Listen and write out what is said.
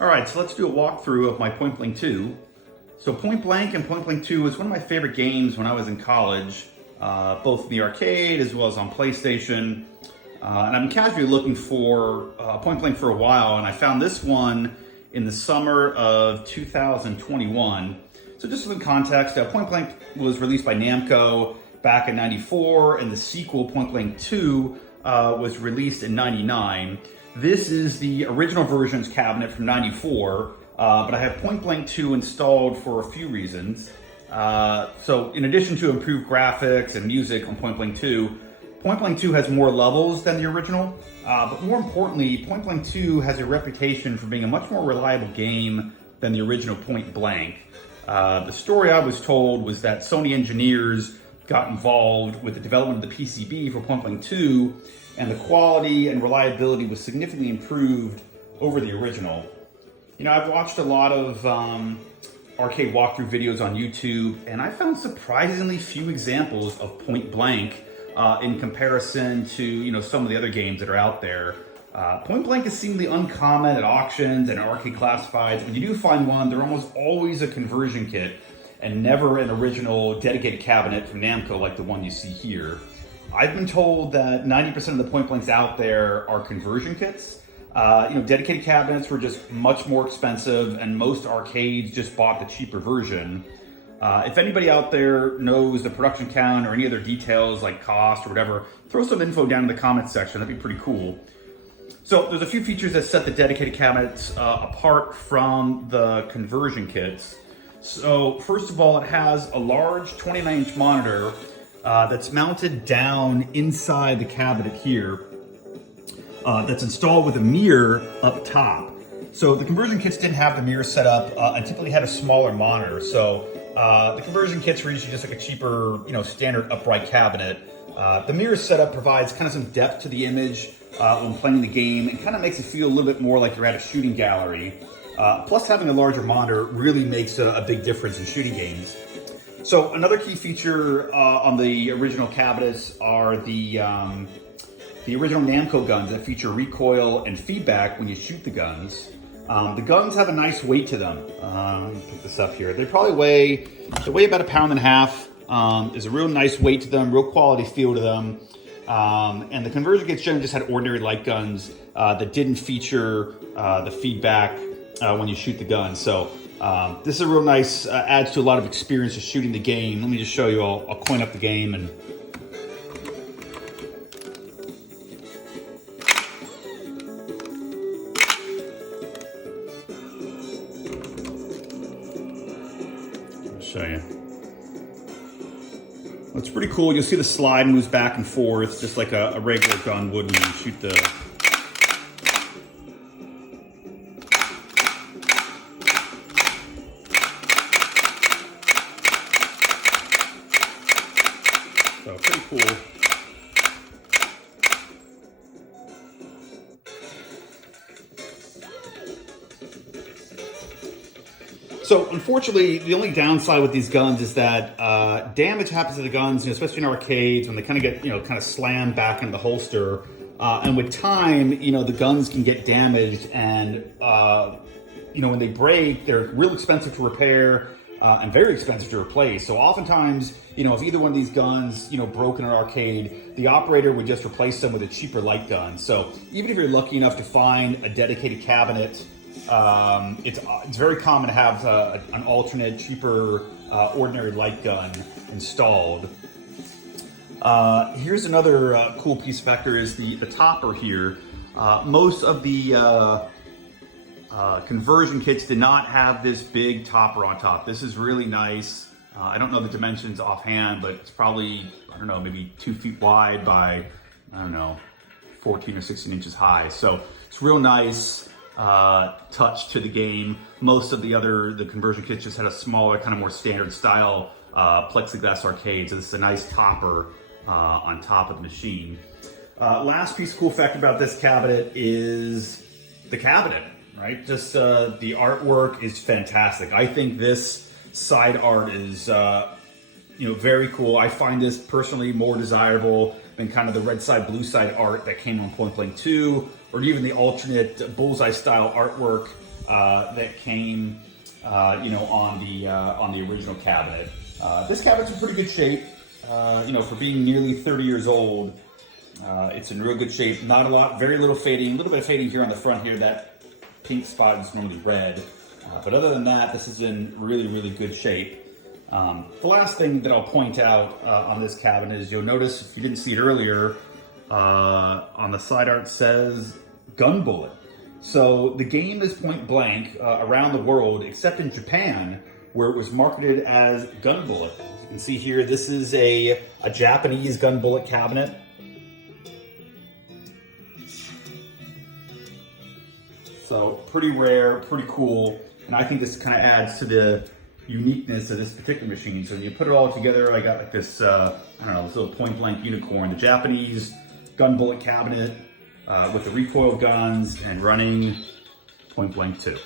All right, so let's do a walkthrough of my Point Blank 2. So Point Blank and Point Blank 2 was one of my favorite games when I was in college, both in the arcade as well as on PlayStation. And I've been casually looking for Point Blank for a while, and I found this one in the summer of 2021. So just some context, Point Blank was released by Namco back in '94, and the sequel, Point Blank 2, was released in '99. This is the original version's cabinet from '94, but I have Point Blank 2 installed for a few reasons. So in addition to improved graphics and music on Point Blank 2, Point Blank 2 has more levels than the original, but more importantly, Point Blank 2 has a reputation for being a much more reliable game than the original Point Blank. The story I was told was that Sony engineers got involved with the development of the PCB for Point Blank 2, and the quality and reliability was significantly improved over the original. You know, I've watched a lot of arcade walkthrough videos on YouTube, and I found surprisingly few examples of Point Blank in comparison to, you know, some of the other games that are out there. Point Blank is seemingly uncommon at auctions and arcade classifieds. When you do find one, they're almost always a conversion kit and never an original dedicated cabinet from Namco like the one you see here. I've been told that 90% of the Point Blanks out there are conversion kits. You know, dedicated cabinets were just much more expensive, and most arcades just bought the cheaper version. If anybody out there knows the production count or any other details like cost or whatever, throw some info down in the comments section. That'd be pretty cool. So there's a few features that set the dedicated cabinets apart from the conversion kits. So first of all, it has a large 29-inch monitor that's mounted down inside the cabinet here, that's installed with a mirror up top. So the conversion kits didn't have the mirror set up and typically had a smaller monitor. So the conversion kits were usually just like a cheaper, you know, standard upright cabinet. The mirror setup provides kind of some depth to the image when playing the game, and kind of makes it feel a little bit more like you're at a shooting gallery. Plus, having a larger monitor really makes a big difference in shooting games. So another key feature on the original cabinets are the original Namco guns that feature recoil and feedback when you shoot the guns. The guns have a nice weight to them. Let me pick this up here. They weigh about 1.5 pounds. There's a real nice weight to them, real quality feel to them. And the conversion kits generally just had ordinary light guns that didn't feature the feedback when you shoot the gun. So this is a real nice, adds to a lot of experience of shooting the game. Let me just show you, I'll coin up the game and show you. Well, it's pretty cool. You'll see the slide moves back and forth just like a regular gun would when you shoot the so pretty cool. So unfortunately, the only downside with these guns is that damage happens to the guns, you know, especially in arcades when they kind of get, you know, kind of slammed back in the holster. And with time, you know, the guns can get damaged, and you know, when they break, they're real expensive to repair and very expensive to replace. So oftentimes, you know, if either one of these guns, you know, broke in an arcade, the operator would just replace them with a cheaper light gun. So even if you're lucky enough to find a dedicated cabinet, it's very common to have an alternate, cheaper, ordinary light gun installed. Here's another cool piece of factor is the topper here. Most of the conversion kits did not have this big topper on top. This is really nice. I don't know the dimensions offhand, but it's probably, I don't know, maybe 2 feet wide by, I don't know, 14 or 16 inches high. So it's real nice touch to the game. Most of the conversion kits just had a smaller, kind of more standard style plexiglass arcade. So this is a nice topper on top of the machine. Last piece of cool fact about this cabinet is the cabinet, right? Just the artwork is fantastic. I think this side art is you know, very cool. I find this personally more desirable than kind of the red side, blue side art that came on Point Blank 2, or even the alternate bullseye style artwork that came, on the original cabinet. This cabinet's in pretty good shape. For being nearly 30 years old, it's in real good shape. Not a lot, very little fading. A little bit of fading here on the front here. That pink spot is normally red. But other than that, this is in really, really good shape. The last thing that I'll point out on this cabinet is you'll notice, if you didn't see it earlier, on the side art says gun bullet. So the game is point blank around the world, except in Japan, where it was marketed as gun bullet. As you can see here, this is a Japanese gun bullet cabinet. So pretty rare, pretty cool. And I think this kind of adds to the uniqueness of this particular machine. So when you put it all together, I got like this, this little point blank unicorn, the Japanese gun bullet cabinet with the recoil guns and running point blank 2.